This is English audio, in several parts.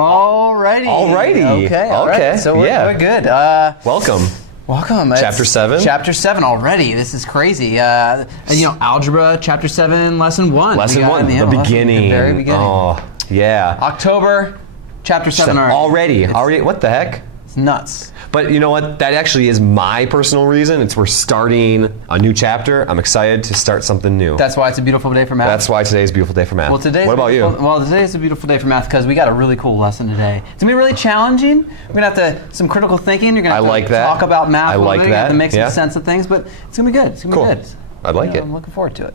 Alrighty. Okay. Okay. So we're good. Welcome. Welcome. Chapter 7. Chapter 7 already. This is crazy. And Algebra, Chapter 7, Lesson 1. Lesson 1, the beginning. The very beginning. Oh, yeah. October, Chapter 7 already. Already. What the heck? It's nuts. But you know what? That actually is my personal reason. We're starting a new chapter. I'm excited to start something new. That's why it's a beautiful day for math. That's why today's a beautiful day for math. What about you? Well, today is a beautiful day for math because we got a really cool lesson today. It's gonna be really challenging. We're gonna have some critical thinking. You're gonna have to talk about math. You have to make some sense of things, but it's gonna be good. It's gonna be good. I like it. I'm looking forward to it.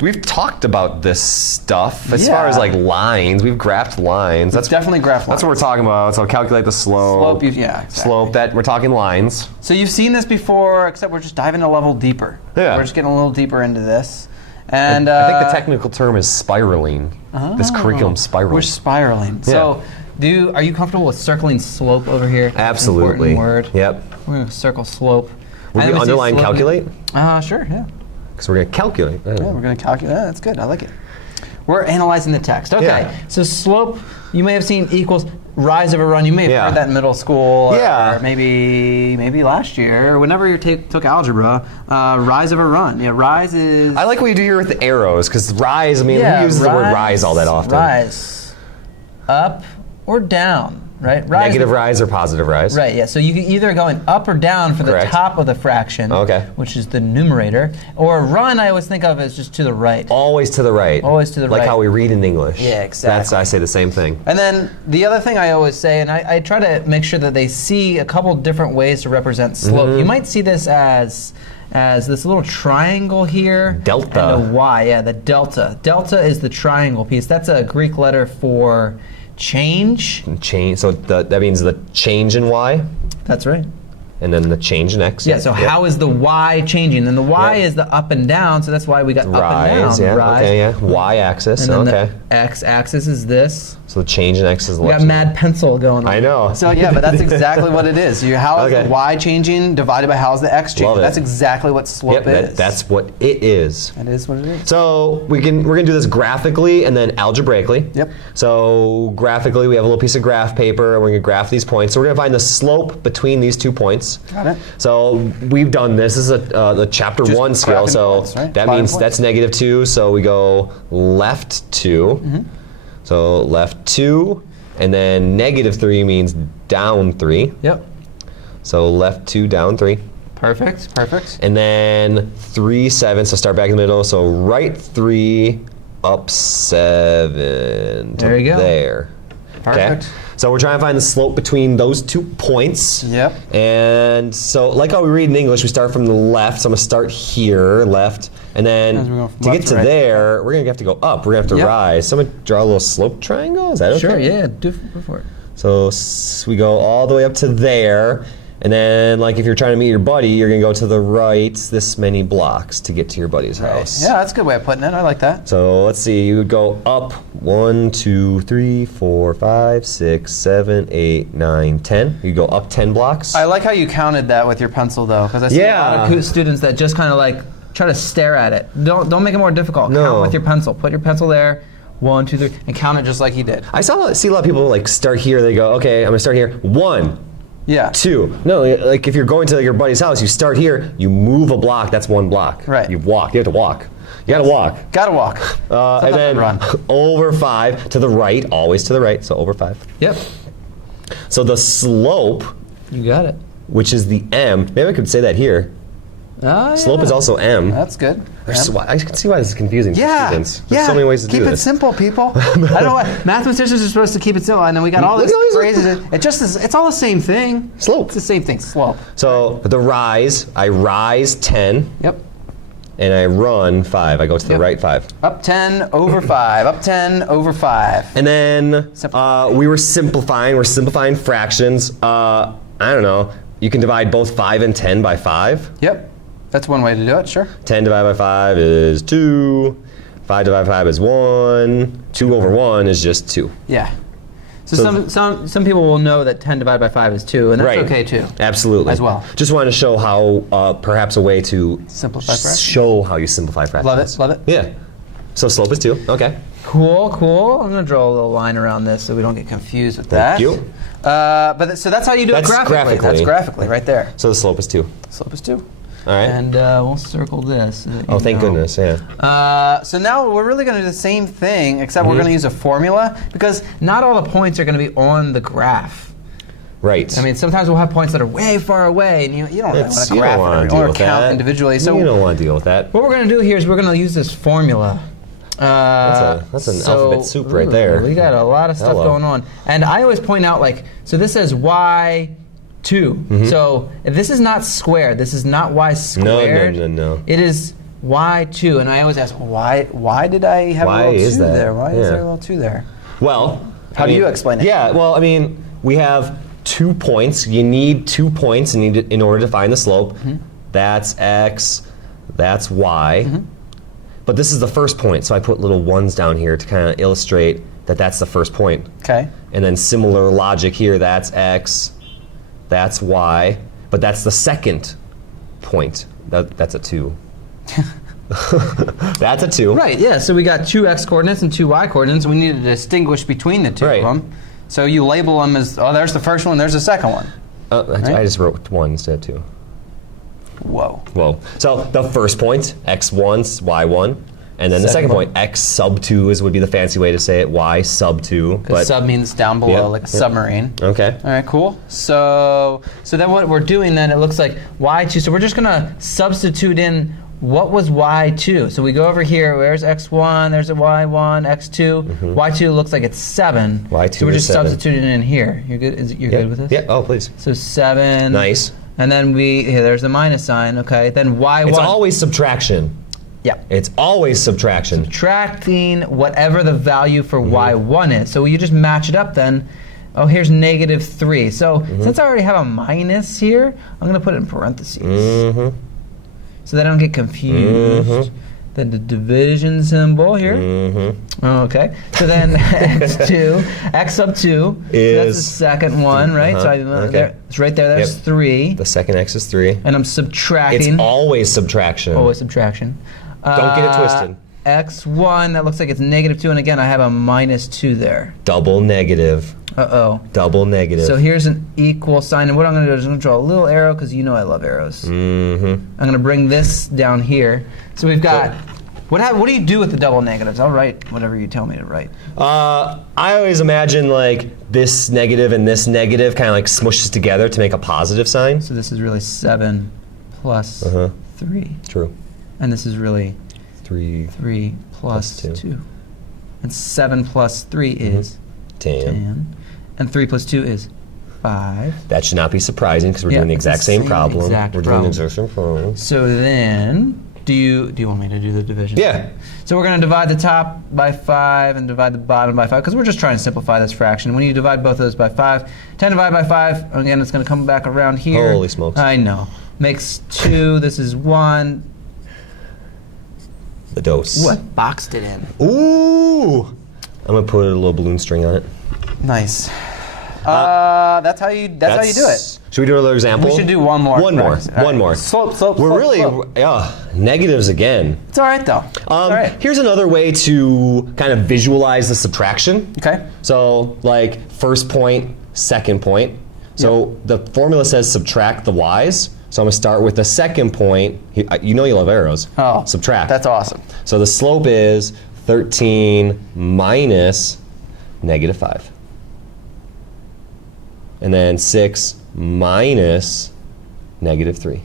We've talked about this stuff as far as like lines. We've graphed lines. That's definitely graphed lines. That's what we're talking about. So calculate the slope. Exactly. Slope. That we're talking lines. So you've seen this before, except we're just diving a level deeper. Yeah. We're just getting a little deeper into this. And I think the technical term is spiraling. This curriculum spiraling. We're spiraling. Yeah. So are you comfortable with circling slope over here? Absolutely. Important word. Yep. We're going to circle slope. Would you underline calculate? Sure, yeah. Because we're going to calculate. Yeah, we're going to calculate. That's good. I like it. We're analyzing the text. Okay. Yeah. So slope, you may have seen equals rise of a run. You may have heard that in middle school. Yeah. Or maybe last year, or whenever you took algebra. Rise of a run. Yeah, rise is. I like what you do here with the arrows, because rise, who uses the word rise all that often? Rise. Up or down. Right? Negative rise or positive rise. Right, yeah. So you can either going up or down for the top of the fraction, which is the numerator, or run I always think of as just to the right. Always to the right. Always to the right. Like how we read in English. Yeah, exactly. I say the same thing. And then the other thing I always say, and I try to make sure that they see a couple different ways to represent slope. You might see this as this little triangle here. Delta. And a Y, yeah, the delta. Delta is the triangle piece. That's a Greek letter for change. So that means the change in y. That's right. And then the change in x. Yeah. So how is the y changing? Then the y is the up and down. So that's why we got up and down. Rise. Okay. Yeah. Y-axis. And then the x-axis is this. So the change in x is left. We got mad pencil going on. I know. So yeah, but that's exactly what it is. How is the y changing divided by how is the x changing? That's exactly what slope is. That's what it is. That is what it is. So we're gonna do this graphically and then algebraically. Yep. So graphically, we have a little piece of graph paper, and we're gonna graph these points. So we're gonna find the slope between these 2 points. Got it. So we've done this. This is the chapter 1 skill. So points, right? that means that's -2. So we go left 2. So left 2, and then -3 means down 3. Yep. So left 2, down 3. Perfect. And then 3, 7. So start back in the middle. So right 3, up 7. There you go. There. Perfect. Okay. So we're trying to find the slope between those 2 points. Yep. And so like how we read in English, we start from the left. So I'm going to start here, left. And then to get to there, we're going to have to go up. We're going to have to rise. So I'm going to draw a little slope triangle. Is that okay? Sure, yeah. Go for it. So we go all the way up to there. And then, like, if you're trying to meet your buddy, you're going to go to the right this many blocks to get to your buddy's house. Yeah, that's a good way of putting it. I like that. So let's see. You would go up 1, 2, 3, 4, 5, 6, 7, 8, 9, 10. You go up 10 blocks. I like how you counted that with your pencil, though, because I see a lot of students that just kind of like try to stare at it. Don't make it more difficult. No. Count with your pencil. Put your pencil there. 1, 2, 3, and count it just like he did. I see a lot of people like start here. They go, okay, I'm going to start here. 1. Yeah. 2. No, like if you're going to your buddy's house, you start here, you move a block, that's 1 block. Right. You walk, you have to walk. You gotta walk. Gotta walk. And then run. Over 5 to the right, always to the right, so over 5. Yep. So the slope. You got it. Which is the m. Maybe I could say that here. Slope is also m. That's good. I can see why this is confusing for students. There's so many ways to do this. Keep it simple, people. I don't know why mathematicians are supposed to keep it simple, and then we got all this crazy. It's all the same thing. Slope. It's the same thing. Slope. So the rise, I rise 10. Yep. And I run 5. I go to the right 5. Up 10 over 5. Up 10 over 5. And then we were simplifying. We're simplifying fractions. I don't know. You can divide both 5 and 10 by 5. Yep. That's one way to do it, sure. 10 divided by 5 is 2. 5 divided by 5 is 1. 2 over 1 is just 2. Yeah. So some people will know that 10 divided by 5 is 2, and that's okay too. Absolutely. As well. Just wanted to show how, perhaps a way to simplify fractions. Show how you simplify fractions. Love it, love it. Yeah. So slope is 2, okay. Cool, cool. I'm going to draw a little line around this so we don't get confused with that. Thank you. So that's how you do it graphically. That's graphically right there. So the slope is 2. Slope is 2. All right. And we'll circle this. Oh, thank goodness, yeah. So now we're really going to do the same thing, except we're going to use a formula, because not all the points are going to be on the graph. Right. I mean, sometimes we'll have points that are way far away, and you don't really want to graph or count individually. So you don't want to deal with that. What we're going to do here is we're going to use this formula. That's an alphabet soup right there. We got a lot of stuff going on. And I always point out, like, so this says y2. So this is not squared. This is not y squared. No. It is y2. And I always ask, why did I have a little 2 there? Why is there a little 2 there? Well, how do you explain it? Yeah, well, I mean, we have 2 points. You need 2 points in order to find the slope. That's x, that's y. But this is the first point, so I put little 1s down here to kind of illustrate that that's the first point. Okay. And then similar logic here, that's x, that's y, but that's the second point. That's a 2. That's a 2. Right, yeah, so we got 2 x coordinates and 2 y coordinates. We need to distinguish between the 2 of them. So you label them as, oh, there's the first one, there's the second one. Right? I just wrote 1 instead of 2. Whoa. So the first point, x1, y1. And then the second point, x sub 2 would be the fancy way to say it, y sub 2. Because sub means down below, like a submarine. Okay. All right, cool. So then what we're doing then, it looks like y2. So we're just going to substitute in what was y2. So we go over here, where's x1, there's a y1, x2. Y2 looks like it's 7. Y2 so we're just is 7. substituting it in here. You're good? You're good with this? Yeah, oh, please. So 7. Nice. And then there's the minus sign, okay. Then y1. It's always subtraction. Yeah. It's always subtraction. Subtracting whatever the value for y1 is. So you just match it up then. Oh, here's -3. So since I already have a minus here, I'm going to put it in parentheses. So that I don't get confused. Then the division symbol here. Okay. So then x2, x sub 2 is, so that's the second one, right? So it's right there. That's 3. The second x is 3. And I'm subtracting. It's always subtraction. Always subtraction. Don't get it twisted. x1, that looks like it's -2, and again, I have a -2 there. Double negative. Uh-oh. Double negative. So here's an equal sign, and what I'm going to do is I'm going to draw a little arrow, because you know I love arrows. I'm going to bring this down here. So we've got, what do you do with the double negatives? I'll write whatever you tell me to write. I always imagine like this negative and this negative kind of like smushes together to make a positive sign. So this is really 7 plus 3. True. And this is really 3 plus 2. And 7 plus 3 is 10. And 3 plus 2 is 5. That should not be surprising because we're doing the exact same problem. We're doing the exact same problem. So then, do you want me to do the division? Yeah. So we're going to divide the top by 5 and divide the bottom by 5 because we're just trying to simplify this fraction. When you divide both of those by 5, 10 divided by 5, again, it's going to come back around here. Holy smokes. I know. Makes 2. This is 1. The dose. What boxed it in? Ooh! I'm going to put a little balloon string on it. Nice. That's how you do it. Should we do another example? We should do one more. One more. Slope. We're really, negatives again. It's all right though. All right. Here's another way to kind of visualize the subtraction. Okay. So like first point, second point. So the formula says subtract the y's. So I'm going to start with the second point. You know you love arrows. Oh. Subtract. That's awesome. So the slope is 13 minus -5. And then 6 minus -3.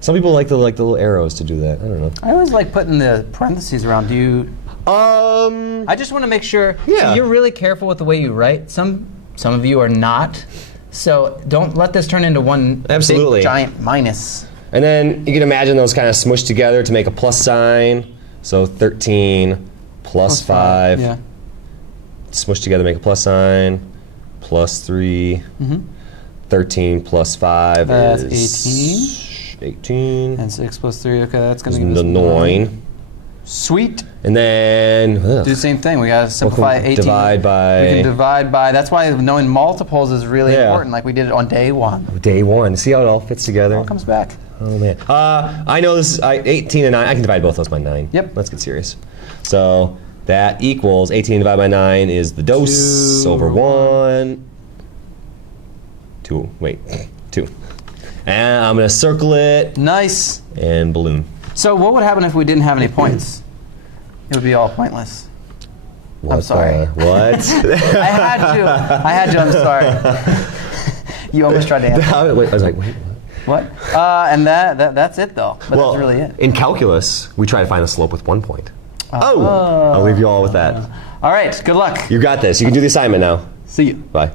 Some people like the little arrows to do that. I don't know. I always like putting the parentheses around. Do you? I just want to make sure. Yeah. So you're really careful with the way you write. Some of you are not. So don't let this turn into one big giant minus. And then you can imagine those kind of smushed together to make a plus sign. So 13 plus 5. Yeah. Smushed together, make a plus sign. Plus 3. 13 plus 5 that's is 18. And 6 plus 3. Okay, that's going to give us 9. Sweet. And then do the same thing. We got to simplify 18. Divide by. We can divide by. That's why knowing multiples is really important. Like we did it on day 1. Day 1. See how it all fits together? It all comes back. Oh man. I know this. 18 and 9. I can divide both those by 9. Yep. Let's get serious. So That equals 18 divided by 9 is the dose 2 over 1. 2. Wait. 2. And I'm going to circle it. Nice. And balloon. So what would happen if we didn't have any points? It would be all pointless. I'm sorry. What? I had to. I'm sorry. You almost tried to answer. Wait, I was like, wait, What? And that's it, though. But well, that's really it. in calculus, we try to find a slope with 1 point. I'll leave you all with that. All right. Good luck. You got this. You can do the assignment now. See you. Bye.